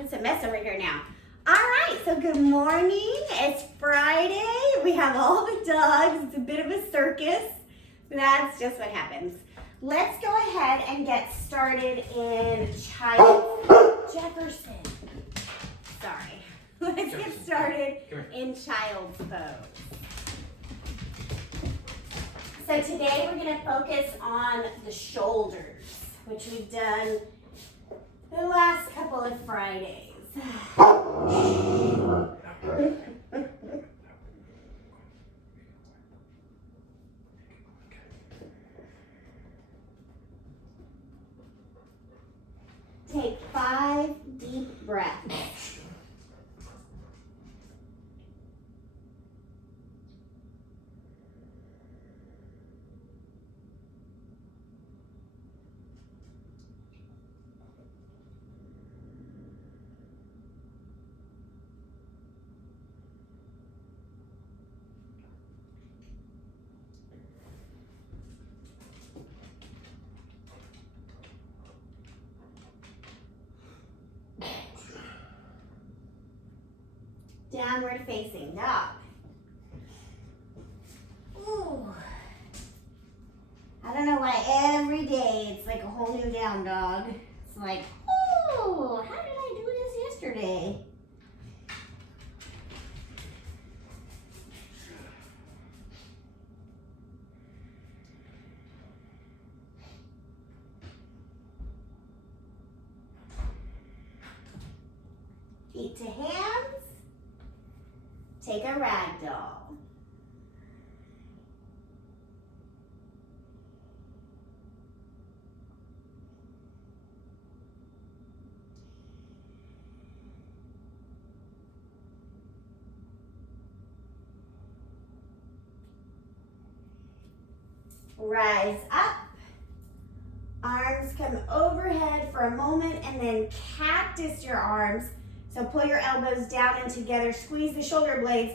It's a mess over here now. All right, so good morning. It's Friday. We have all the dogs. It's a bit of a circus. That's just what happens. Let's go ahead and get started in Jefferson. Sorry. Let's get started in child's pose. So today we're going to focus on the shoulders, which we've done the last couple of Fridays. Take 5 deep breaths. Downward facing dog. Ooh. I don't know why every day it's like a whole new down dog. It's like, oh, how did I do this yesterday? Feet to hands. Take a rag doll. Rise up. Arms come overhead for a moment and then cactus your arms. So pull your elbows down and together, squeeze the shoulder blades,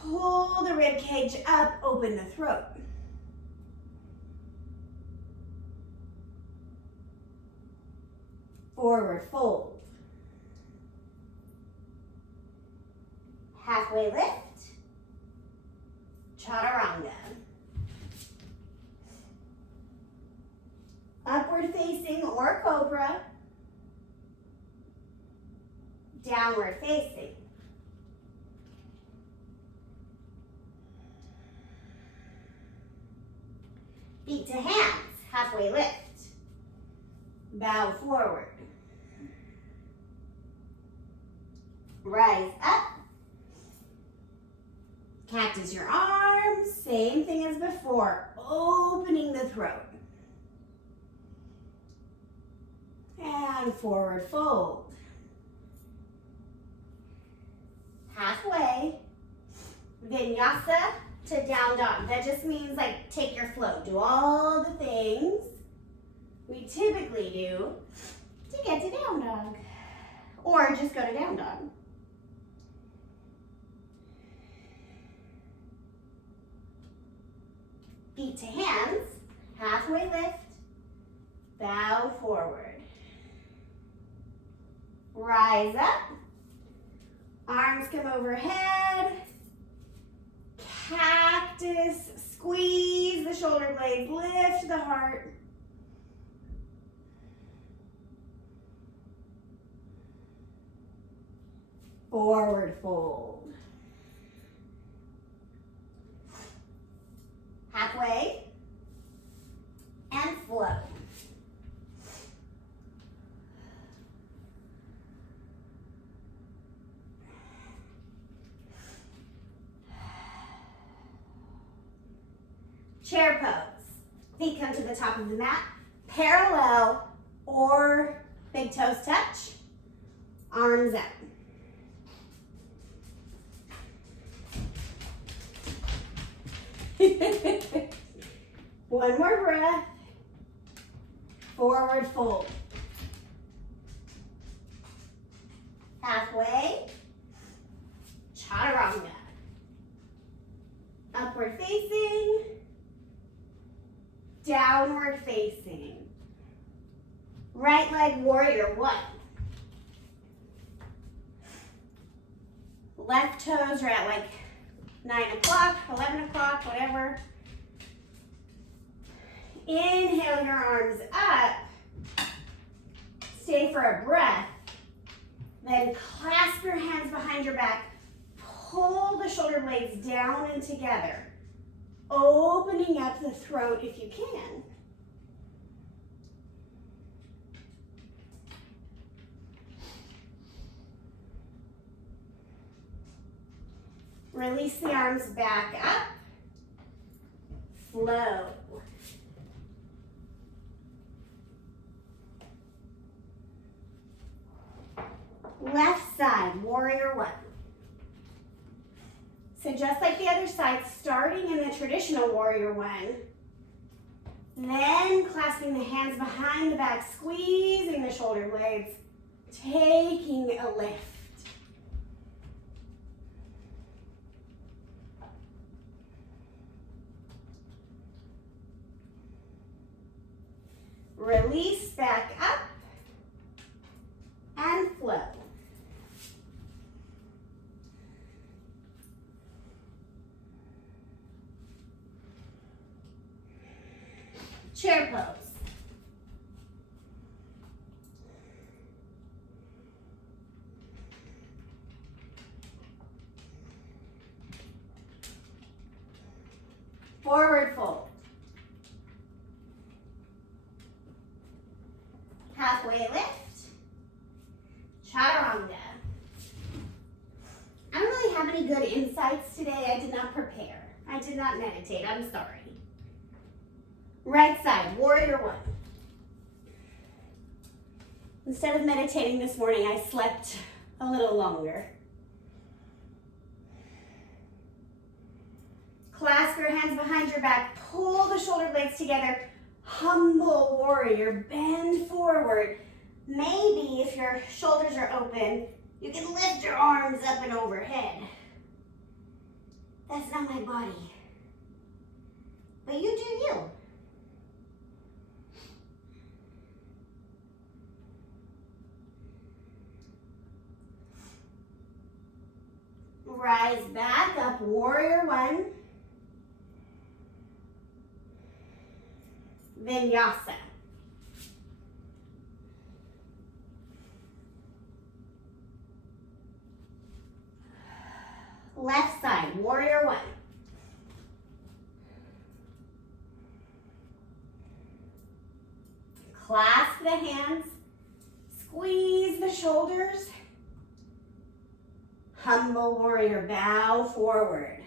pull the rib cage up, open the throat. Forward fold. Halfway lift. Chaturanga. Upward facing or cobra. Downward facing. Feet to hands, halfway lift. Bow forward. Rise up. Cactus your arms, same thing as before, opening the throat. And forward fold. Halfway, vinyasa to down dog. That just means like take your flow. Do all the things we typically do to get to down dog. Or just go to down dog. Feet to hands, halfway lift, bow forward. Rise up. Arms come overhead, cactus, squeeze the shoulder blades, lift the heart. Forward fold. Halfway, and flow. Chair pose. Feet come to the top of the mat, parallel or big toes touch, arms up. One more breath. Forward fold. Halfway, chaturanga. Upward facing, downward facing. Right leg warrior one. left toes are at like 9 o'clock, 11 o'clock, whatever. Inhale your arms up. Stay for a breath. Then clasp your hands behind your back. Pull the shoulder blades down and together. Opening up the throat if you can. Release the arms back up. Flow. Left side, warrior one. So just like the other side, starting in the traditional warrior one, then clasping the hands behind the back, squeezing the shoulder blades, taking a lift. Release back up and flow. Chair pose. Forward fold. Halfway lift. Chaturanga. I don't really have any good insights today. I did not prepare. I did not meditate. I'm sorry. Right side, warrior one. Instead of meditating this morning, I slept a little longer. Clasp your hands behind your back. Pull the shoulder blades together. Humble warrior, bend forward. Maybe if your shoulders are open, you can lift your arms up and overhead. That's not my body. But you do you. Rise back up, warrior one. Vinyasa. Left side, warrior one. Clasp the hands, squeeze the shoulders. Humble warrior, bow forward.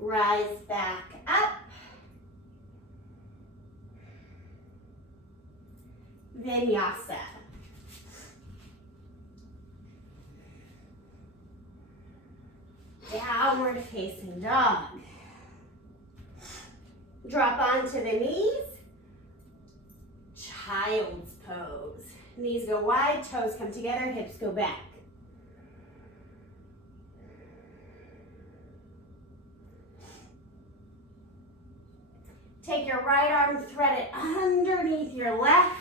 Rise back up. Vinyasa. Downward facing dog. Drop onto the knees. Child's pose. Knees go wide, toes come together, hips go back. Take your right arm, thread it underneath your left.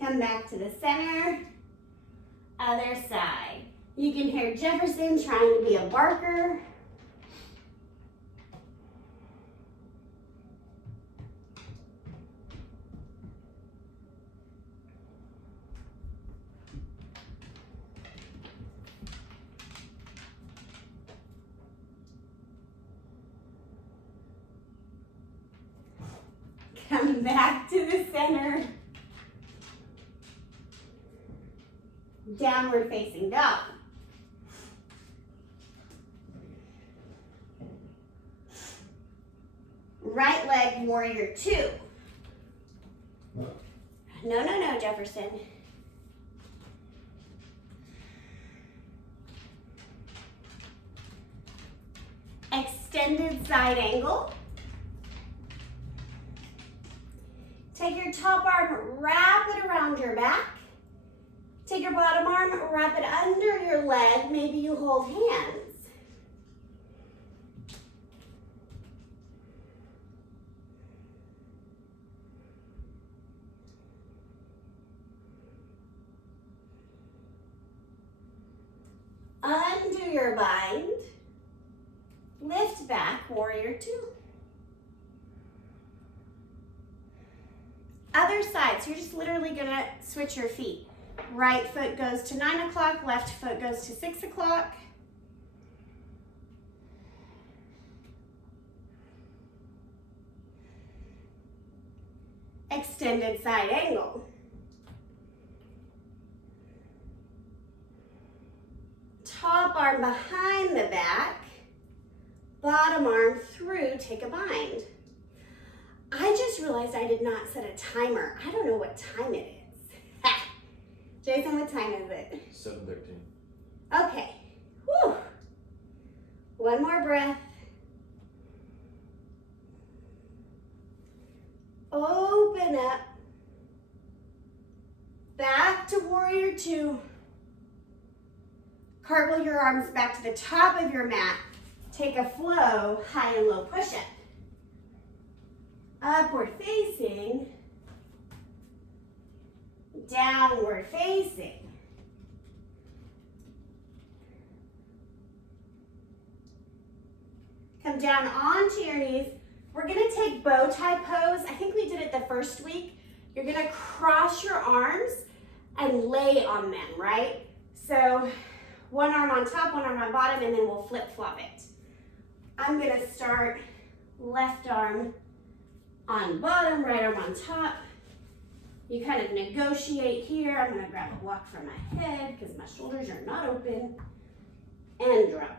Come back to the center. Other side. You can hear Jefferson trying to be a barker. Come back to the center. Downward facing dog. Right leg, warrior two. No, Jefferson. Extended side angle. Take your top arm, wrap it around your back. Take your bottom arm, wrap it under your leg. Maybe you hold hands. Undo your bind. Lift back, warrior two. Other side, so you're just literally gonna switch your feet. Right foot goes to 9 o'clock, left foot goes to 6 o'clock. Extended side angle. Top arm behind the back, bottom arm through, take a bind. I just realized I did not set a timer. I don't know what time it is. Jason, what time is it? 7:13. Okay. Whew. One more breath. Open up. Back to warrior two. Cartwheel your arms back to the top of your mat. Take a flow, high and low push-up. Upward facing. Downward facing. Come down onto your knees. We're gonna take bow tie pose. I think we did it the first week. You're gonna cross your arms and lay on them, right? So one arm on top, one arm on bottom, and then we'll flip-flop it. I'm gonna start left arm on bottom, right arm on top. You kind of negotiate here. I'm gonna grab a block for my head because my shoulders are not open. And drop.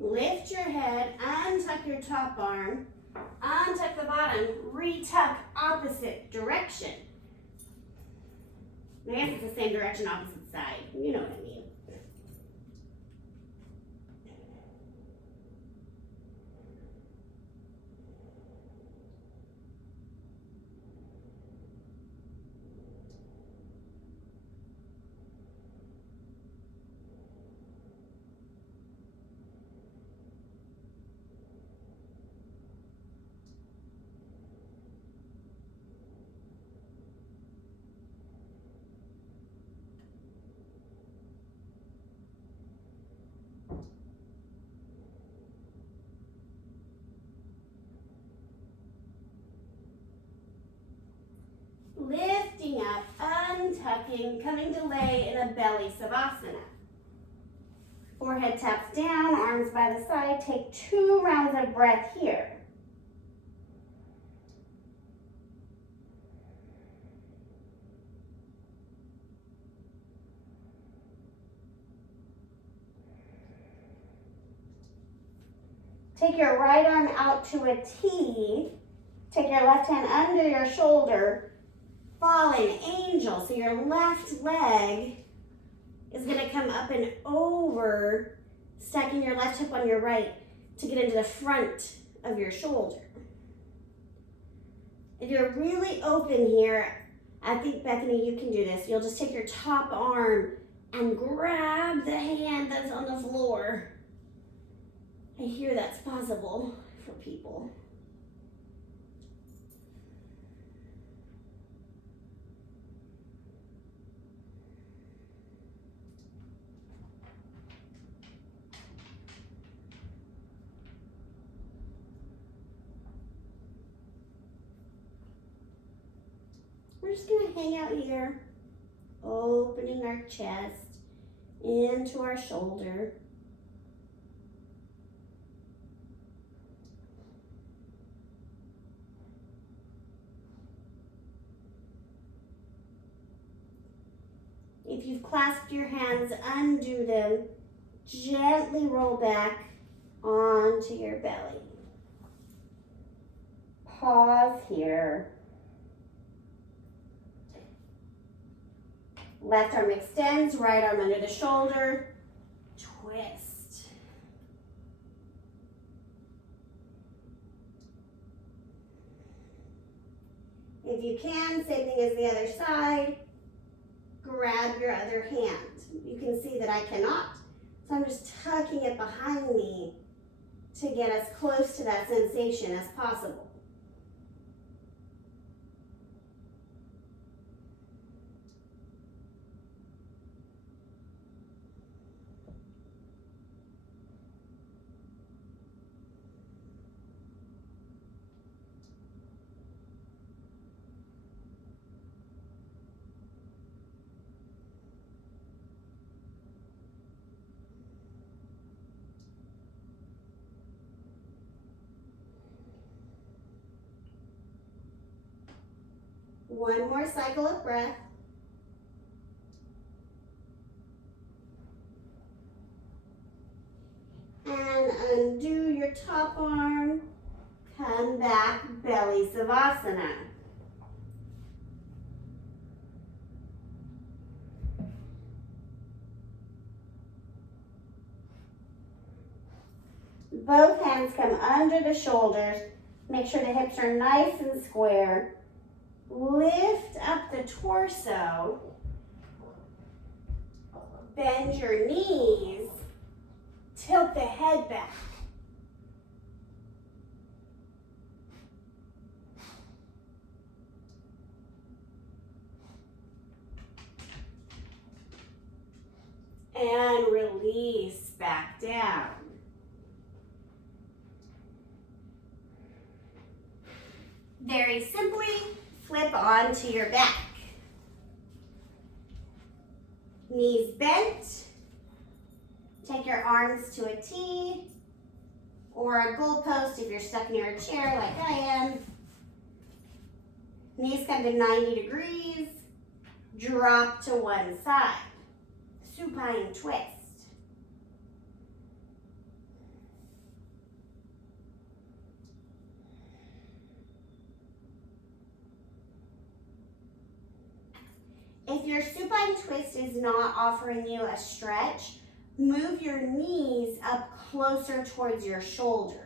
Lift your head, untuck your top arm, untuck the bottom, retuck opposite direction. I guess it's the same direction, opposite side. You know what I mean. Lifting up, untucking, coming to lay in a belly savasana. Forehead taps down, arms by the side. Take 2 rounds of breath here. Take your right arm out to a T. Take your left hand under your shoulder. Fallen angel. So your left leg is going to come up and over, stacking your left hip on your right to get into the front of your shoulder. If you're really open here, I think, Bethany, you can do this. You'll just take your top arm and grab the hand that's on the floor. I hear that's possible for people. We're just gonna hang out here, opening our chest into our shoulder. If you've clasped your hands, undo them. Gently roll back onto your belly. Pause here. Left arm extends, right arm under the shoulder. Twist. If you can, same thing as the other side. Grab your other hand. You can see that I cannot, so I'm just tucking it behind me to get as close to that sensation as possible. One more cycle of breath. And undo your top arm. Come back, belly savasana. Both hands come under the shoulders. Make sure the hips are nice and square. Lift up the torso. Bend your knees. Tilt the head back. And release back down. Very simply, flip onto your back. Knees bent. Take your arms to a T or a goalpost if you're stuck near a chair like I am. Knees come to 90 degrees. Drop to one side. Supine twist. If your supine twist is not offering you a stretch, move your knees up closer towards your shoulders.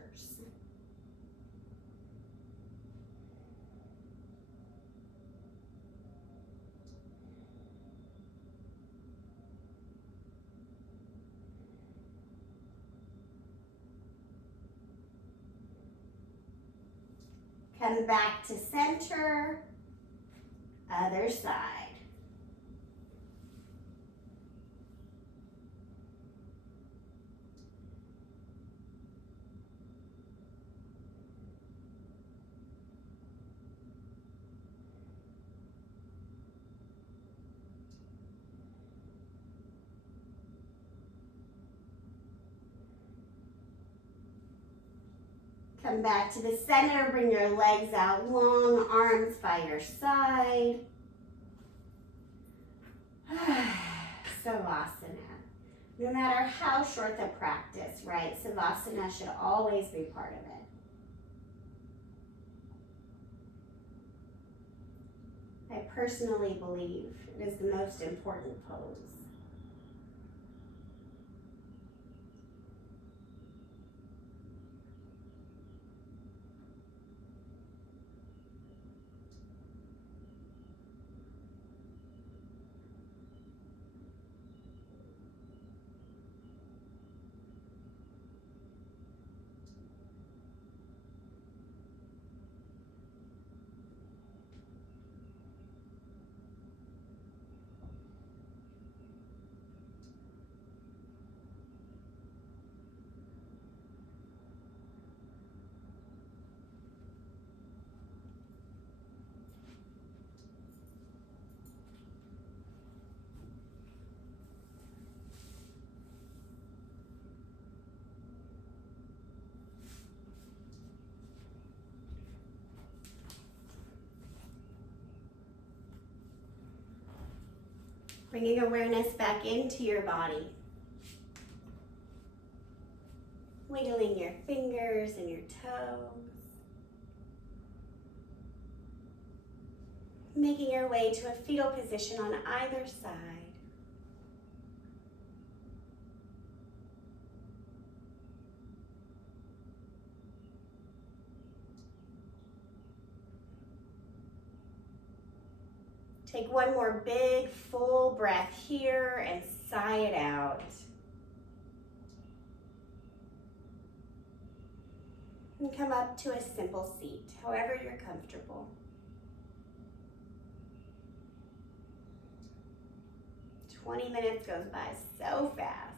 Come back to center, other side. Come back to the center, bring your legs out long, arms by your side. Savasana. No matter how short the practice, right? Savasana should always be part of it. I personally believe it is the most important pose. Bringing awareness back into your body. Wiggling your fingers and your toes. Making your way to a fetal position on either side. Take one more big, full breath here and sigh it out. And come up to a simple seat, however you're comfortable. 20 minutes goes by so fast.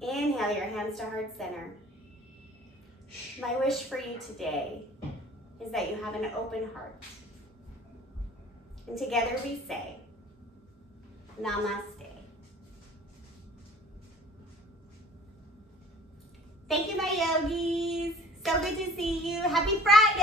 Inhale your hands to heart center. My wish for you today is that you have an open heart. And together we say, Namaste. Thank you, my yogis. So good to see you. Happy Friday.